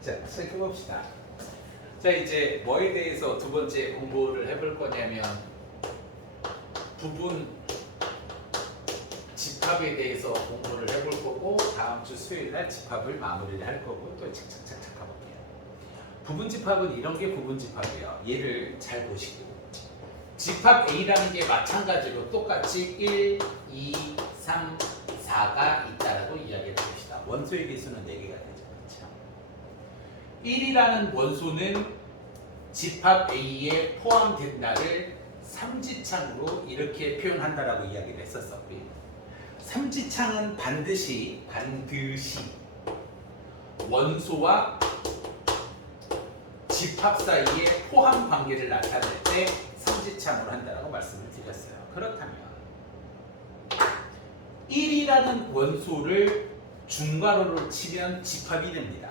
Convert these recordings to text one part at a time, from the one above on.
자, 시작해봅시다. 자, 이제 뭐에 대해서 두 번째 공부를 해볼 거냐면 부분 집합에 대해서 공부를 해볼 거고 다음 주 수요일 날 집합을 마무리를 할 거고 또 착착착착 가볼게요. 부분 집합은 이런 게 부분 집합이에요. 얘를 잘 보시고 집합 A라는 게 마찬가지로 똑같이 1, 2, 3, 4가 있다라고 이야기해 봅시다. 원소의 개수는 4개가 되죠. 그렇죠? 1이라는 원소는 집합 A에 포함된다를 삼지창으로 이렇게 표현한다라고 이야기를 했었고요. 삼지창은 반드시 원소와 집합 사이에 포함 관계를 나타낼 때 삼지창으로 한다라고 말씀을 드렸어요. 그렇다면 1이라는 원소를 중괄호로 치면 집합이 됩니다.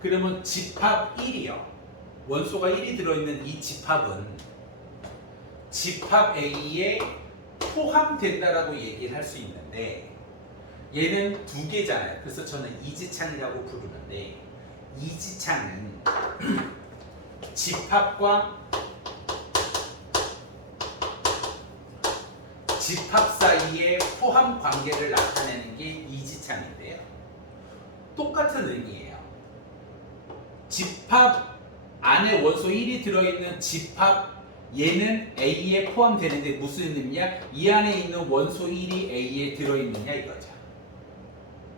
그러면 집합 1이요. 원소가 1이 들어있는 이 집합은 집합 A에 포함된다라고 얘기를 할 수 있는데 얘는 두 개잖아요. 그래서 저는 이지창이라고 부르는데 이지창은 집합과 집합 사이의 포함 관계를 나타내는 게 이지창인데요. 똑같은 의미예요. 집합 안에 원소 1이 들어있는 집합 얘는 A에 포함되는데 무슨 의미냐? 이 안에 있는 원소 1이 A에 들어있느냐 이거죠.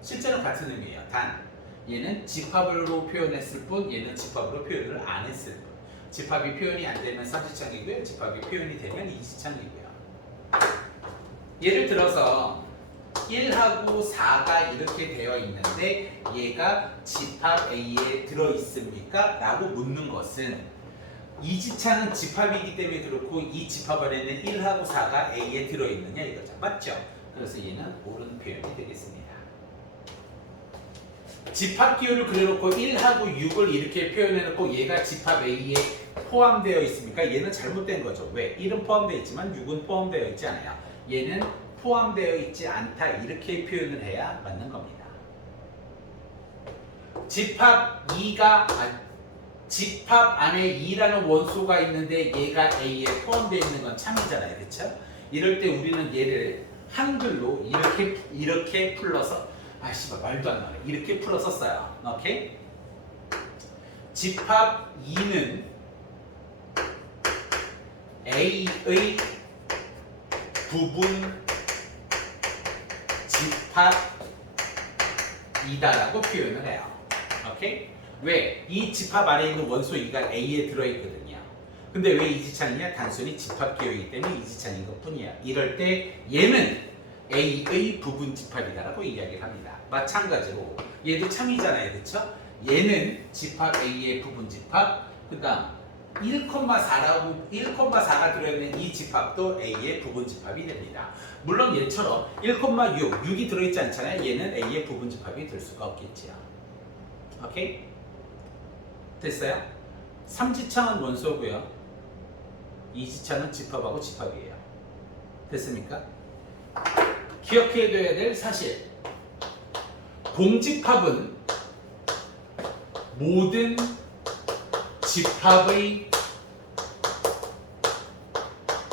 실제로 같은 의미예요. 단 얘는 집합으로 표현했을 뿐 얘는 집합으로 표현을 안 했을 뿐. 집합이 표현이 안 되면 삼지창이고요. 집합이 표현이 되면 이지창이고요. 예를 들어서 1하고 4가 이렇게 되어 있는데 얘가 집합 A에 들어있습니까? 라고 묻는 것은 이지창은 집합이기 때문에 그렇고 이 집합 안에는 1하고 4가 A에 들어있느냐 이거죠. 맞죠? 그래서 얘는 옳은 표현이 되겠습니다. 집합 기호를 그려놓고 1하고 6을 이렇게 표현해놓고 얘가 집합 A에 포함되어 있습니까? 얘는 잘못된 거죠. 왜? 1은 포함되어 있지만 6은 포함되어 있지 않아요. 얘는 포함되어 있지 않다 이렇게 표현을 해야 맞는 겁니다. 집합 안에 2라는 원소가 있는데 얘가 A에 포함되어 있는 건 참이잖아요. 그렇죠? 이럴 때 우리는 얘를 한글로 이렇게 풀러서 말도 안 나네. 이렇게 풀어서 써요. 오케이? 집합 2는 A의 부분 집합이다라고 표현을 해요. 오케이? 왜? 이 집합 안에 있는 원소 2가 A에 들어있거든요. 근데 왜 이지창이냐? 단순히 집합 기호이기 때문에 이지창인 것 뿐이야. 이럴 때 얘는 A의 부분 집합이다라고 이야기를 합니다. 마찬가지로 얘도 참이잖아요. 그렇죠? 얘는 집합 A의 부분 집합, 그 다음 1,4가 들어있는 이 집합도 A의 부분 집합이 됩니다. 물론 얘처럼 1,6이 들어있지 않잖아요. 얘는 A의 부분 집합이 될 수가 없겠지요. 오케이? 됐어요? 삼지창은 원소고요. 이지창은 집합하고 집합이에요. 됐습니까? 기억해둬야 될 사실. 공집합은 모든 집합의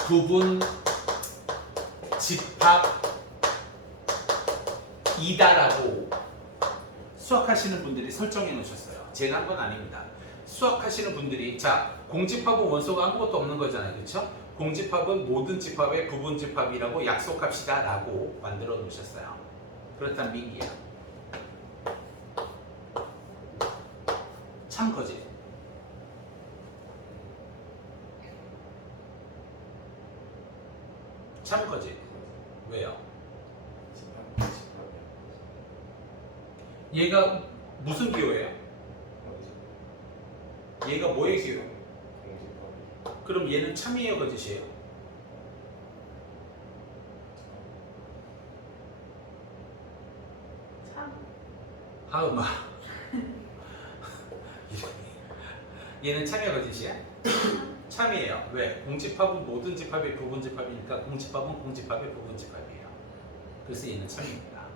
부분 집합이다라고 수학하시는 분들이 설정해 놓으셨어요. 제가 한 건 아닙니다. 수학하시는 분들이 공집합은 원소가 아무것도 없는 거잖아요. 그렇죠? 공집합은 모든 집합의 부분 집합이라고 약속합시다 라고 만들어 놓으셨어요. 그렇다면 민기야. 참 거짓. 참 거짓. 왜요? 얘가 무슨 기호예요? 얘가 뭐의 기호? 그럼 얘는 참이에요, 거짓이에요? 참. 하음아. 얘는 참이야, 거짓이야? 참이에요. 왜? 공집합은 모든 집합의 부분 집합이니까 공집합은 공집합의 부분 집합이에요. 그래서 얘는 참입니다.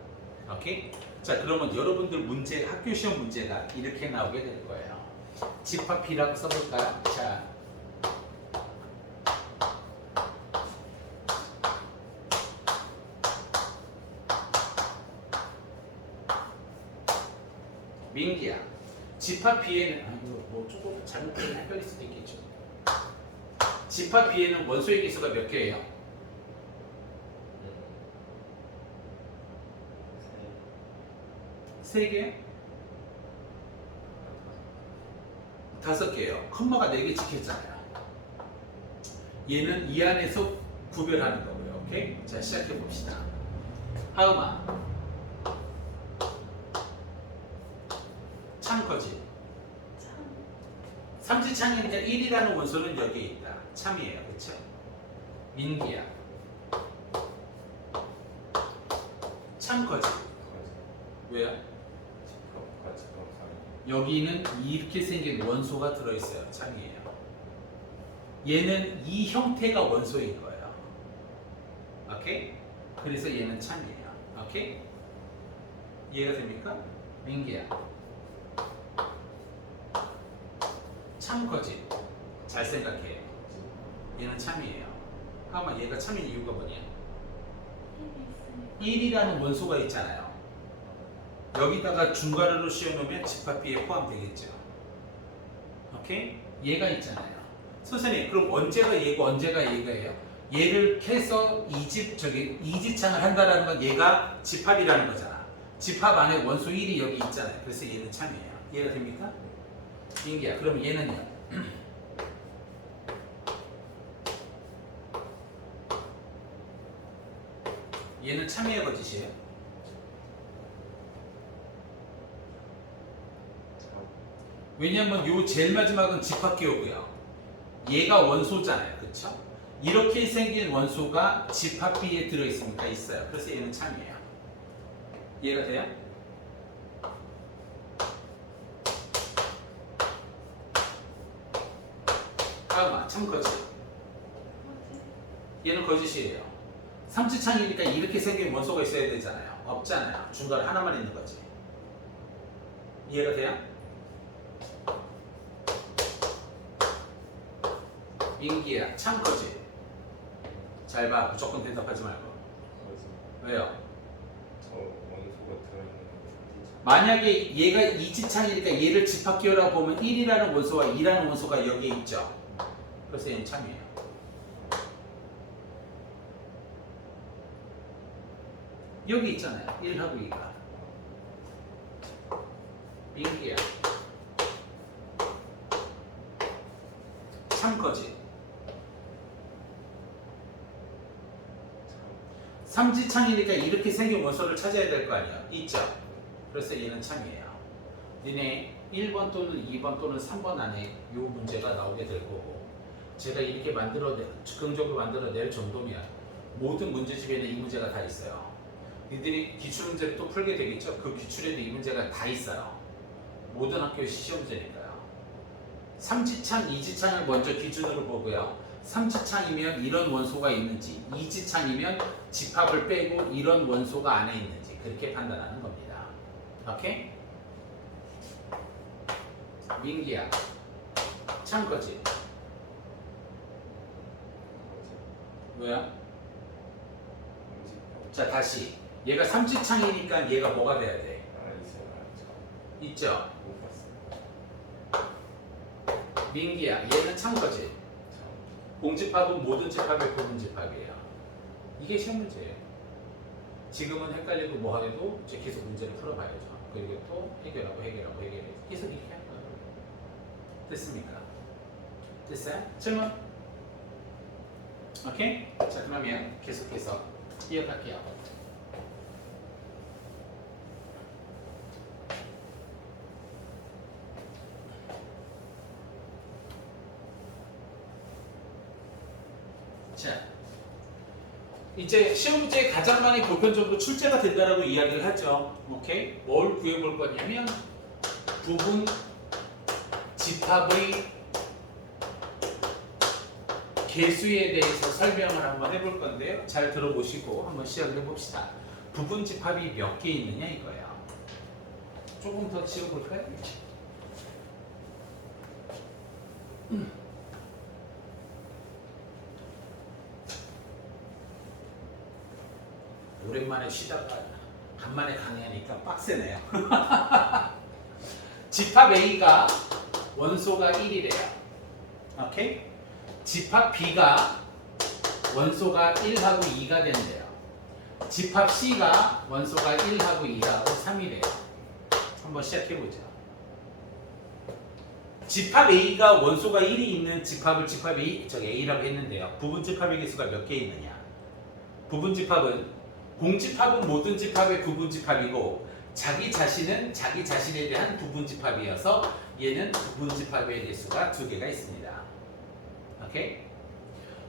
오케이? 자, 그러면 여러분들 문제, 학교 시험 문제가 이렇게 나오게 될 거예요. 집합 B라고 써볼까요? 자, 민기야. 집합 B에는 이거 뭐 조금 잘못되면 헷갈릴 수도 있겠죠. 집합 B에는 원소의 개수가 몇 개예요? 세 개? 5개예요. 컴마가 4개 찍혔잖아요. 얘는 이 안에서 구별하는 거고요. 오케이? 자, 시작해 봅시다. 하음아. 참거지. 삼지창이니까 1이라는 원소는 여기에 있다. 참이에요. 그쵸? 민기야. 참거지. 왜요? 여기는 이렇게 생긴 원소가 들어있어요. 참이에요. 얘는 이 형태가 원소인 거예요. 오케이? 그래서 얘는 참이에요. 오케이? 이해가 됩니까? 민기야. 참거지. 잘 생각해. 얘는 참이에요. 아마 얘가 참인 이유가 뭐냐? 1이라는 원소가 있잖아요. 여기다가 중괄호로 씌워놓으면 집합 B에 포함되겠죠. 오케이? 얘가 있잖아요. 선생님, 그럼 언제가 얘고 언제가 얘가예요? 얘를 캐서 이지창을 한다라는 건 얘가 집합이라는 거잖아. 집합 안에 원소 1이 여기 있잖아요. 그래서 얘는 참이에요. 이해가 됩니까? 민기야, 그럼 얘는요? 얘는 참이에요, 거짓이에요? 왜냐면 요 제일 마지막은 집합기호고요. 얘가 원소잖아요. 그쵸? 이렇게 생긴 원소가 집합 B에 들어있습니까? 있어요. 그래서 얘는 참이에요. 이해가 돼요? 다음아, 참거짓. 얘는 거짓이에요. 삼지창이니까 이렇게 생긴 원소가 있어야 되잖아요. 없잖아요. 중간에 하나만 있는 거지. 이해가 돼요? 민기야, 참거짓. 잘 봐. 무조건 대답하지 말고. 왜요? 저 원소가 들어있는 만약에 얘가 이지창이니까 얘를 집합기호라고 보면 1이라는 원소와 2라는 원소가 여기에 있죠. 그래서 얘는 참이에요. 여기 있잖아요. 1하고 2가. 민기야. 참거짓. 삼지창이니까 이렇게 생긴 원소를 찾아야 될 거 아니야. 있죠. 그래서 얘는 참이에요. 니네 1번 또는 2번 또는 3번 안에 이 문제가 나오게 될 거고, 제가 이렇게 즉흥적으로 만들어낼 정도면 모든 문제집에는 이 문제가 다 있어요. 니들이 기출문제를 또 풀게 되겠죠. 그 기출에도 이 문제가 다 있어요. 모든 학교의 시험 문제니까요. 삼지창, 이지창을 먼저 기준으로 보고요. 삼지창이면 이런 원소가 있는지, 이지창이면 집합을 빼고 이런 원소가 안에 있는지 그렇게 판단하는 겁니다. 오케이? 민기야, 참거짓. 왜요? 자, 다시. 얘가 삼지창이니까 얘가 뭐가 돼야 돼? 있죠? 못 봤어요. 민기야, 얘는 참거짓. 공집합은 모든 집합의 부분집합이에요. 이게 시험 문제예요. 지금은 헷갈리고 뭐하게도 이제 계속 문제를 풀어봐야죠. 그리고 또 해결하고 계속 이렇게 할 거예요. 됐습니까? 됐어요? 질문? 오케이? 자, 그러면 계속해서 이어갈게요. 자, 이제 시험 문제에 가장 많이 보편적으로 출제가 된다라고 이야기를 하죠. 오케이? 뭘 구해볼 거냐면 부분 집합의 개수에 대해서 설명을 한번 해볼 건데요. 잘 들어보시고 한번 시작을 해봅시다. 부분 집합이 몇 개 있느냐 이거예요. 조금 더 지워볼까요? 오랜만에 쉬다가 간만에 강의하니까 빡세네요. 집합 A가 원소가 1이래요. 오케이? 집합 B가 원소가 1하고 2가 된대요. 집합 C가 원소가 1하고 2하고 3이래요. 한번 시작해보죠. 집합 A가 원소가 1이 있는 집합을 집합 A라고 했는데요. 부분 집합의 개수가 몇 개 있느냐? 부분 집합은 공집합은 모든 집합의 부분 집합이고 자기 자신은 자기 자신에 대한 부분 집합이어서 얘는 부분 집합의 개수가 2개가 있습니다. 오케이?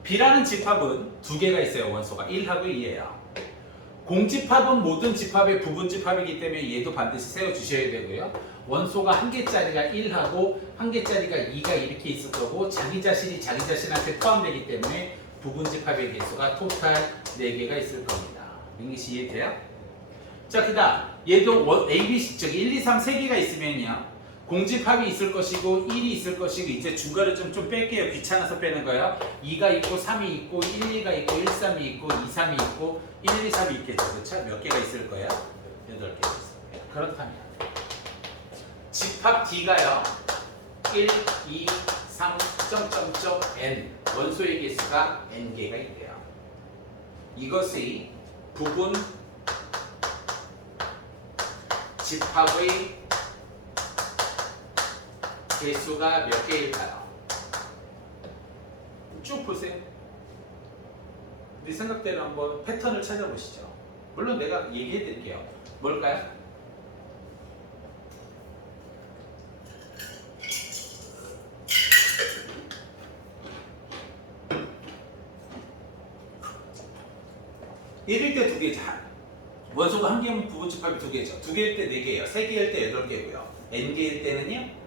B라는 집합은 2개가 있어요. 원소가 1하고 2예요. 공집합은 모든 집합의 부분 집합이기 때문에 얘도 반드시 세워주셔야 되고요. 원소가 1개짜리가 1하고 1개짜리가 2가 이렇게 있을 거고 자기 자신이 자기 자신한테 포함되기 때문에 부분 집합의 개수가 토탈 4개가 있을 겁니다. 잉글리시 이해돼요? 자, 그 다음 얘도 ABC, 즉 1, 2, 3 3개가 있으면요 공집합이 있을 것이고 1이 있을 것이고 이제 중간을 좀 뺄게요. 귀찮아서 빼는 거예요. 2가 있고 3이 있고 1, 2가 있고 1, 3이 있고 2, 3이 있고 1, 2, 3이 있겠죠. 그렇죠? 몇 개가 있을 거예요? 8개가 있을 거예요. 그렇다면 집합 D가요 1, 2, 3, n 원소의 개수가 n개가 있대요. 이것이 부분 집합의 개수가 몇 개일까요? 쭉 보세요. 네 생각대로 한번 패턴을 찾아보시죠. 물론 내가 얘기해 드릴게요. 뭘까요? 일일 때 2개죠. 원소가 1개면 부분 집합이 2개죠. 2개일 때 4개예요. 3개일 때 8개고요. n개일 때는요?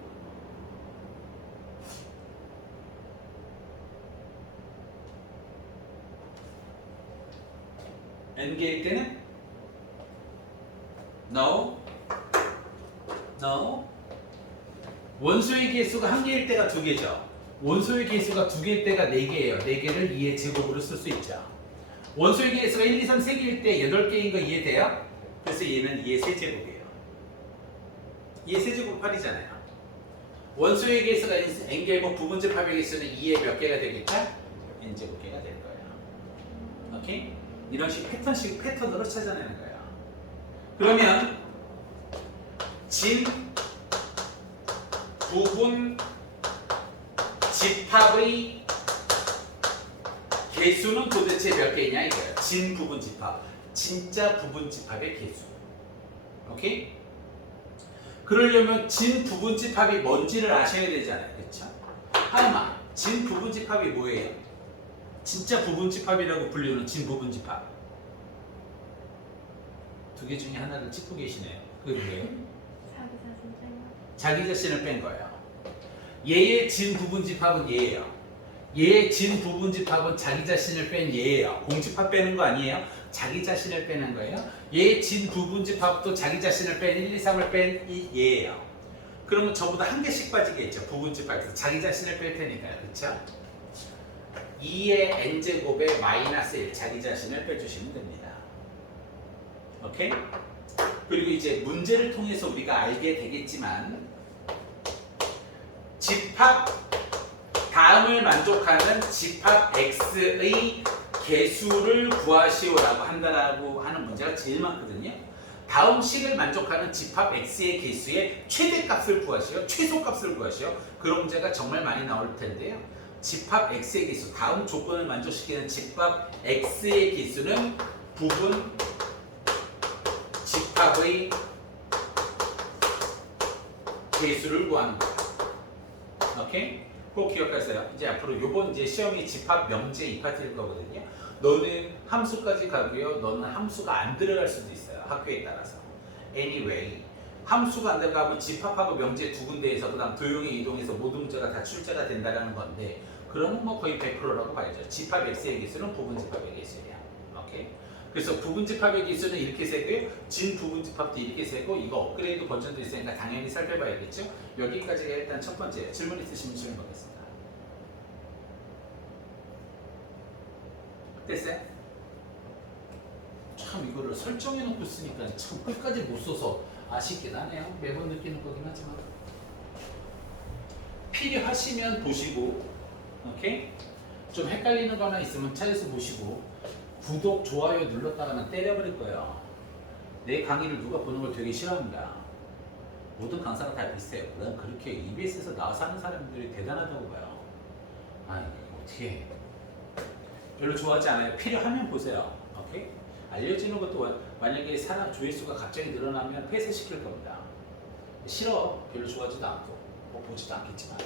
n개일 때는? No. 원소의 개수가 1개일 때가 2개죠. 원소의 개수가 2개일 때가 4개예요. 4개를 2의 제곱으로 쓸 수 있죠. 원소의 개수가 1, 2, 3, 3개일 때 8개인 거 이해돼요? 그래서 얘는 2의 세제곱이에요. 2의 세제곱 8이잖아요. 원소의 개수가 n개이고 부분 집합의 개수는 2의 몇 개가 되겠죠? n제곱개가 될 거예요. 오케이? 이런 식 패턴으로 찾아내는 거예요. 그러면 진 부분 집합의 개수는 도대체 몇 개냐 이거예요. 진 부분 집합, 진짜 부분 집합의 개수. 오케이? 그러려면 진 부분 집합이 뭔지를 아셔야 되잖아요, 그렇죠? 하지만 진 부분 집합이 뭐예요? 진짜 부분 집합이라고 불리는 진 부분 집합. 2개 중에 하나를 짚고 계시네요. 그게 뭐예요? 자기 자신을 뺀 거예요. 얘의 진 부분 집합은 얘예요. 얘의 진 부분 집합은 자기 자신을 뺀 얘예요. 공집합 빼는 거 아니에요? 자기 자신을 빼는 거예요. 얘의 진 부분 집합도 자기 자신을 뺀 1, 2, 3을 뺀 얘예요. 그러면 전부 다 1개씩 빠지겠죠. 부분 집합에서 자기 자신을 뺄 테니까요. 그렇죠? 2의 n제곱에 마이너스 1 자기 자신을 빼주시면 됩니다. 오케이? 그리고 이제 문제를 통해서 우리가 알게 되겠지만 집합 다음을 만족하는 집합 x의 개수를 구하시오라고 한다라고 하는 문제가 제일 많거든요. 다음 식을 만족하는 집합 x의 개수의 최대값을 구하시오, 최소값을 구하시오. 그런 문제가 정말 많이 나올 텐데요. 집합 x의 개수, 다음 조건을 만족시키는 집합 x의 개수는 부분 집합의 개수를 구하는 거예요. 오케이? 꼭 기억하세요. 이제 앞으로 요번 이제 시험이 집합 명제 이 파트일 거거든요. 너는 함수까지 가고요. 너는 함수가 안 들어갈 수도 있어요. 학교에 따라서. Anyway, 함수가 안 들어가면 집합하고 명제 2군데에서 그다음 도형에 이동해서 모든 문제가 다 출제가 된다라는 건데 그러면 뭐 거의 100%라고 봐야죠. 집합 x의 개수는 부분 집합의 개수예요. 오케이? 그래서 부분집합의 기수는 이렇게 세고요. 진 부분집합도 이렇게 세고 이거 업그레이드 버전도 있으니까 당연히 살펴봐야겠죠. 여기까지가 일단 첫 번째. 질문 있으시면 질문 받겠습니다. 됐어요? 참 이거를 설정해놓고 쓰니까 참 끝까지 못 써서 아쉽긴 하네요. 매번 느끼는 거긴 하지만 필요하시면 보시고 오케이? 좀 헷갈리는 거나 있으면 차에서 보시고 구독, 좋아요 눌렀다가는 때려버릴 거예요. 내 강의를 누가 보는 걸 되게 싫어합니다. 모든 강사가 다 비슷해요. 난 그렇게 EBS에서 나와서 하는 사람들이 대단하다고 봐요. 아니 어떻게 해. 별로 좋아하지 않아요. 필요하면 보세요. 오케이? 알려지는 것도 만약에 사람 조회수가 갑자기 늘어나면 폐쇄시킬 겁니다. 싫어. 별로 좋아하지도 않고 뭐 보지도 않겠지만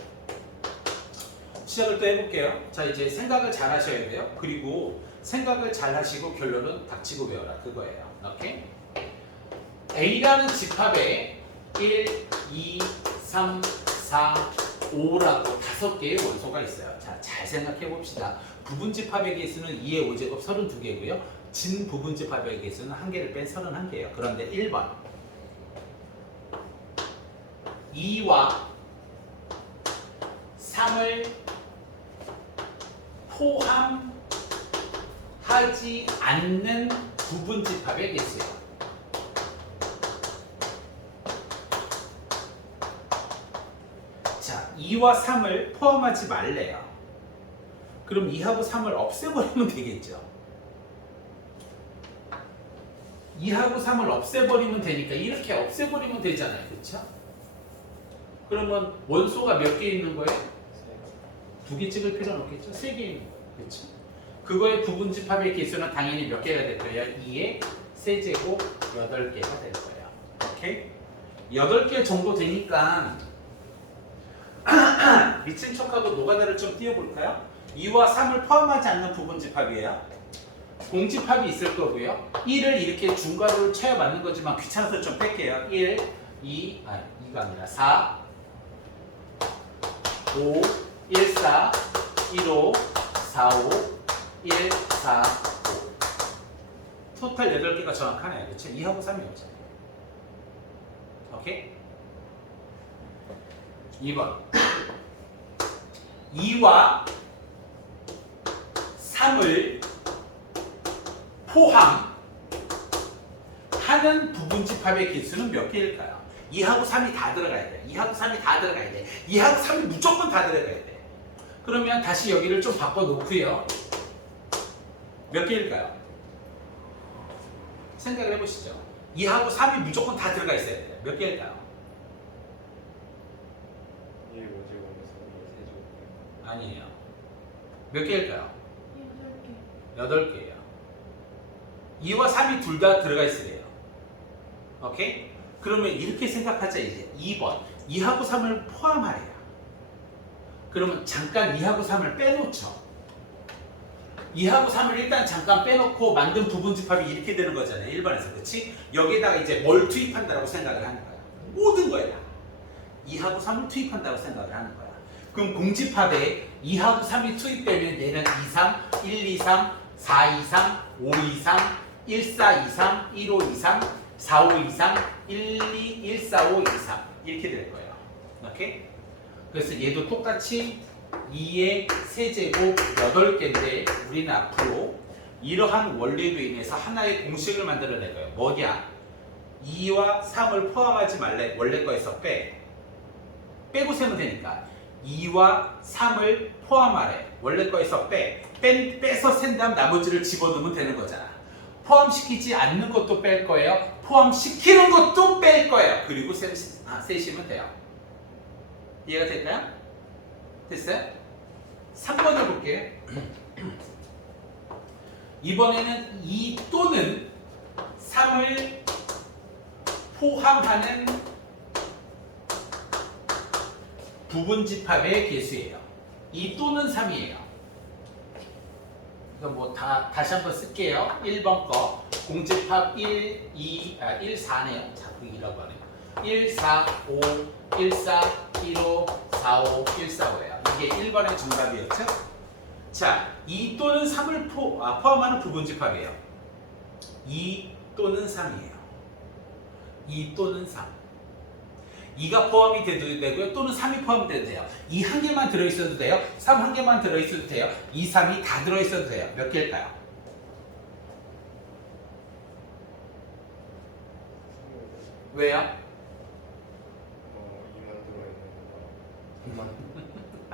시작을 또 해볼게요. 자 이제 생각을 잘 하셔야 돼요. 그리고 생각을 잘 하시고 결론은 닥치고 외워라 그거예요. 오케이? A라는 집합에 1, 2, 3, 4, 5라고 5개의 원소가 있어요. 자, 잘 생각해 봅시다. 부분집합의 개수는 2의 5제곱 32개고요. 진 부분집합의 개수는 1개를 뺀 31개예요. 그런데 1번 2와 3을 포함하지 않는 부분집합의 개수예요. 자, 2와 3을 포함하지 말래요. 그럼 2하고 3을 없애버리면 되겠죠. 2하고 3을 없애버리면 되니까 이렇게 없애버리면 되잖아요. 그렇죠? 그러면 원소가 몇 개 있는 거예요? 2개 찍을 필요는 없겠죠? 3개 있는 거예요. 그렇죠? 그거의 부분집합의 개수는 당연히 몇 개가 될 거예요? 2의 세제곱 8개가 될 거예요. 오케이? 8개 정도 되니까 미친 척하고 노가다를 좀 띄워볼까요? 2와 3을 포함하지 않는 부분집합이에요. 공집합이 있을 거고요. 1을 이렇게 중괄호를 쳐야 맞는 거지만 귀찮아서 좀 뺄게요. 1, 2가 아니라 4, 5, 1, 4, 1, 5, 4, 5, 1, 4, 5. 토탈 8개가 정확하네요. 그렇죠? 2하고 3이 없잖아요. 오케이? 2번 2와 3을 포함하는 부분집합의 개수는 몇 개일까요? 2하고 3이 다 들어가야 돼. 2하고 3이 다 들어가야 돼. 2하고 3이 무조건 다 들어가야 돼. 그러면 다시 여기를 좀 바꿔놓고요. 몇 개일까요? 생각을 해보시죠. 2하고 3이 무조건 다 들어가 있어야 돼요. 몇 개일까요? 1, 5제곱에서 2의 세제곱. 아니에요. 몇 개일까요? 8개예요. 2와 3이 둘 다 들어가 있으래요. 오케이? 그러면 이렇게 생각하자 이제 2번 2하고 3을 포함하래요. 그러면 잠깐 2하고 3을 빼놓죠. 2하고 3을 일단 잠깐 빼놓고 만든 부분집합이 이렇게 되는 거잖아요. 1번에서. 그렇지? 여기에다가 이제 뭘 투입한다고 생각을 하는 거야. 모든 거야. 2하고 3을 투입한다고 생각을 하는 거야. 그럼 공집합에 2하고 3이 투입되면 얘는 2, 3, 1, 2, 3, 4, 2, 3, 5, 2, 3, 1, 4, 2, 3, 1, 5, 2, 3, 4, 5, 2, 3, 1, 2, 1, 4, 5, 2, 3 이렇게 될 거예요. 오케이? 그래서 얘도 똑같이 2의 세제곱 8개인데 우리는 앞으로 이러한 원리로 인해서 하나의 공식을 만들어낼 거예요. 뭐냐? 2와 3을 포함하지 말래. 원래 거에서 빼고 세면 되니까 2와 3을 포함하래. 원래 거에서 빼서 센 다음 나머지를 집어넣으면 되는 거잖아. 포함시키지 않는 것도 뺄 거예요. 포함시키는 것도 뺄 거예요. 그리고 세시면 돼요. 이해가 될까요? 됐어요? 3번을 볼게요. 이번에는 2 또는 3을 포함하는 부분집합의 개수예요. 2 또는 3이에요. 이거 뭐 다시 한번 쓸게요. 1번 거 공집합 1, 4네요. 자꾸 2라고 하네요. 1, 4, 5, 1, 4, 1, 5, 4, 5, 1, 4, 5예요. 이게 1번의 정답이었죠? 자, 2 또는 3을 포함하는 부분집합이에요. 2 또는 3이에요. 2 또는 3. 2가 포함이 돼도 되고요. 또는 3이 포함돼도 돼요. 2 한 개만 들어있어도 돼요. 3 한 개만 들어있어도 돼요. 2, 3이 다 들어있어도 돼요. 몇 개일까요? 왜요? 2만 들어있는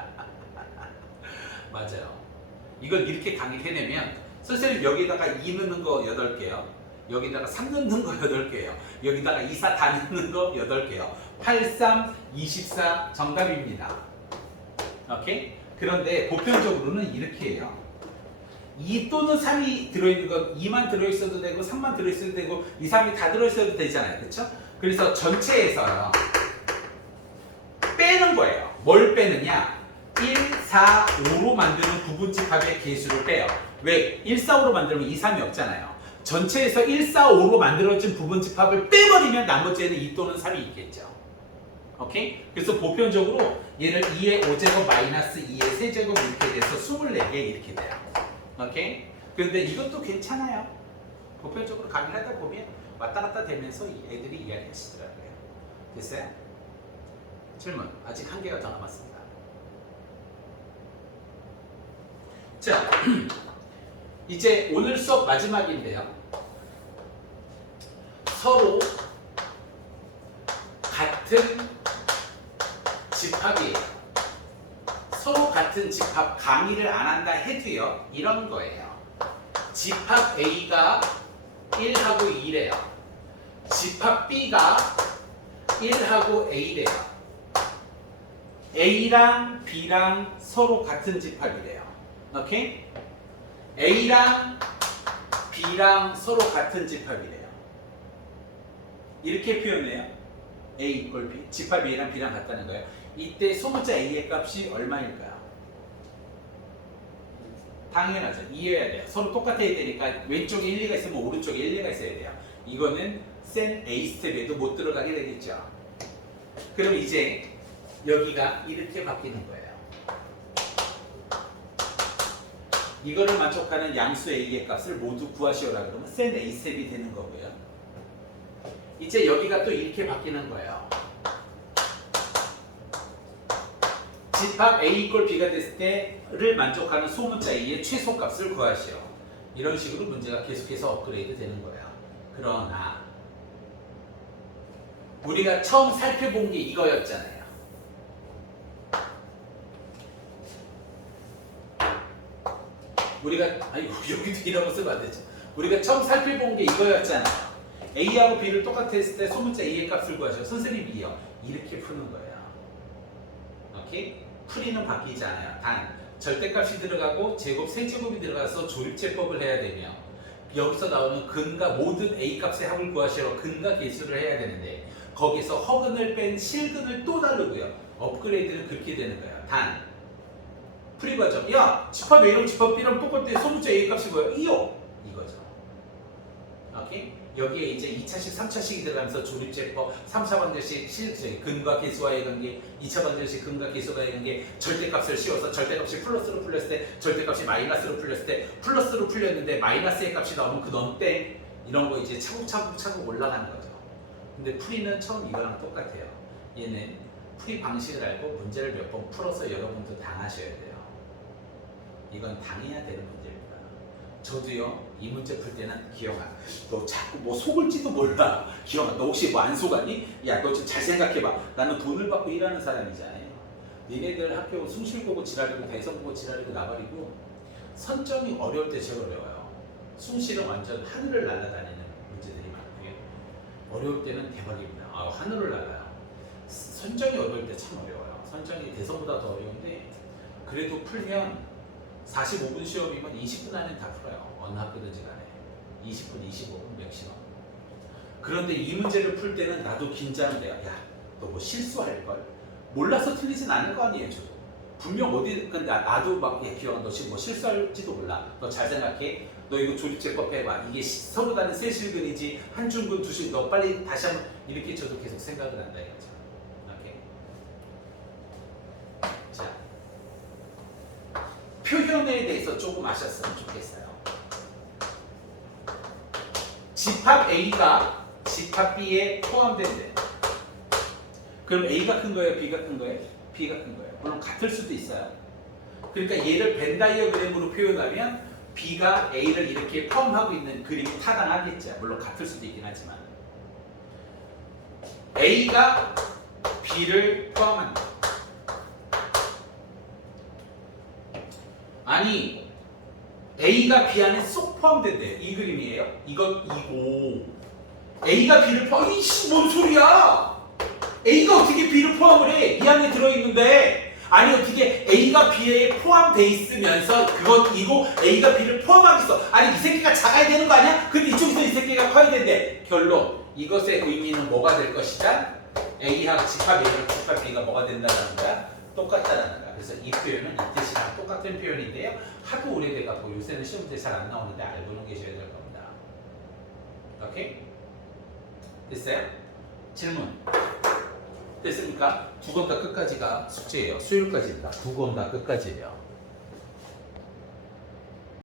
맞아요. 이걸 이렇게 강의를 해내면 선생님 여기다가 2 넣는 거 8개요. 여기다가 3 넣는 거 8개요. 여기다가 2, 4 다 넣는 거 8개요. 8, 3, 24 정답입니다. 오케이? 그런데 보편적으로는 이렇게 해요. 2 또는 3이 들어있는 건 2만 들어있어도 되고 3만 들어있어도 되고 2, 3이 다 들어있어도 되잖아요. 그렇죠? 그래서 전체에서요. 빼는 거예요. 뭘 빼느냐? 1, 4, 5로 만드는 부분집합의 개수를 빼요. 왜? 1, 4, 5로 만들면 2, 3이 없잖아요. 전체에서 1, 4, 5로 만들어진 부분집합을 빼버리면 나머지에는 2 또는 3이 있겠죠. 오케이? 그래서 보편적으로 얘를 2의 5제곱 마이너스 2의 세제곱 이렇게 돼서 24개 이렇게 돼요. 오케이? 그런데 이것도 괜찮아요. 보편적으로 강의를 하다 보면 왔다 갔다 되면서 애들이 이야기하시더라고요. 됐어요? 질문 아직 한 개가 더 남았습니다. 자, 이제 오늘 수업 마지막인데요. 서로 같은 집합이에요. 서로 같은 집합 강의를 안 한다 해도요. 이런 거예요. 집합 A가 1하고 2래요. 집합 B가 1하고 A래요. A랑 B랑 서로 같은 집합이래요. 오케이? A랑 B랑 서로 같은 집합이래요. 이렇게 표현해요. A 이퀄 B. 집합 A랑 B랑 같다는 거예요. 이때 소문자 A의 값이 얼마일까요? 당연하죠. 이해해야 돼요. 서로 똑같아야 되니까 왼쪽에 1, 2가 있으면 오른쪽에 1, 2가 있어야 돼요. 이거는 센 A 스텝에도 못 들어가게 되겠죠. 그럼 이제 여기가 이렇게 바뀌는 거예요. 이거를 만족하는 양수 A의 값을 모두 구하시오라 그러면 센 A 스텝이 되는 거고요. 이제 여기가 또 이렇게 바뀌는 거예요. 집합 A 이퀄 B가 됐을 때를 만족하는 소문자 A의 최소값을 구하시오. 이런 식으로 문제가 계속해서 업그레이드 되는 거예요. 그러나 우리가 처음 살펴본 게 이거였잖아요. 우리가 여기도 이런 쓰면 안 되죠. 우리가 처음 살펴본 게 이거였잖아요. A하고 B를 똑같이 했을 때 소문자 A의 값을 구하셔. 선생님이요. 이렇게 푸는 거예요. 오케이? 풀이는 바뀌지 않아요. 단 절대값이 들어가고 제곱, 세제곱이 들어가서 조립제법을 해야 되며 여기서 나오는 근과 모든 A 값의 합을 구하시러 근과 계수를 해야 되는데 거기서 허근을 뺀 실근을 또 다르고요. 업그레이드는 그렇게 되는 거예요. 단 풀이 과정. 야, 집합 A랑 집합 B랑 똑같대. 소문자 A 값이 뭐예요? 2요. 이거죠. 오케이? 여기에 이제 2차식, 3차식이 들어가면서 조립제법, 3차 방정식 근과 계수와의 관계, 2차 방정식 근과 계수와의 관계, 절대값을 씌워서 절대값이 플러스로 풀렸을 때, 절대값이 마이너스로 풀렸을 때, 플러스로 풀렸는데 마이너스의 값이 나오면 그 넌 땡 이런 거 이제 차곡차곡 올라가는 거죠. 근데 풀이는 처음 이거랑 똑같아요. 얘는 풀이 방식을 알고 문제를 몇 번 풀어서 여러분도 당하셔야 돼요. 이건 당해야 되는 문제입니다. 저도요, 이 문제 풀 때는 기영아, 너 자꾸 뭐 속을지도 몰라. 기영아, 너 혹시 뭐 안 속았니? 야, 너 좀 잘 생각해봐. 나는 돈을 받고 일하는 사람이잖아요. 니네들 학교 숭실 보고 지랄이고 대성 보고 지랄이고 나발이고 선점이 어려울 때 제일 어려워요. 숭실은 완전 하늘을 날아다니는 문제들이 많고요. 어려울 때는 대박입니다. 하늘을 날아요. 선점이 어려울 때 참 어려워요. 선점이 대성보다 더 어려운데 그래도 풀면 45분 시험이면 20분 안에 다 풀어요. 어느 학교든지 간에 20분, 25분 맥시멈. 그런데 이 문제를 풀 때는 나도 긴장돼요. 야, 너 뭐 실수할걸? 몰라서 틀리진 않을 거 아니에요. 저도 분명 어디 근데 나도 막 기억 너 지금 뭐 실수할지도 몰라. 너 잘 생각해. 너 이거 조립제법 해봐. 이게 서로 다른 세실근이지 한중근 두실. 너 빨리 다시 한번 이렇게 저도 계속 생각을 한다 이거죠. 오케이. 자, 표현에 대해서 조금 아셨으면 좋겠어요. 집합 A가 집합 B에 포함된대. 그럼 A가 큰 거예요? B가 큰 거예요? B가 큰 거예요. 물론 같을 수도 있어요. 그러니까 얘를 벤 다이어그램으로 표현하면 B가 A를 이렇게 포함하고 있는 그림이 타당하겠죠. 물론 같을 수도 있긴 하지만 A가 B를 포함한다. 아니 A가 B 안에 쏙 포함된대. 이 그림이에요. 이건 이고 A가 B를 포함. 이씨 뭔 소리야? A가 어떻게 B를 포함을 해? 이 안에 들어있는데. 아니 어떻게 A가 B에 포함돼 있으면서 그건 이고 A가 B를 포함하겠어? 아니 이 새끼가 작아야 되는 거 아니야? 근데 이쪽에서 이 새끼가 커야 된대. 결론 이것의 의미는 뭐가 될 것이다? A하고 집합 A랑 집합 B가 뭐가 된다는 거야? 똑같다는 거야. 그래서 이 표현은 이 뜻이랑 똑같은 표현인데요. 하도 오래돼갖고 요새는 시험 때 잘 안 나오는데 알고는 계셔야 될 겁니다. 오케이? 됐어요? 질문 됐습니까? 두 권 다 끝까지가 숙제예요. 수요일까지입니다. 두 권 다 끝까지예요.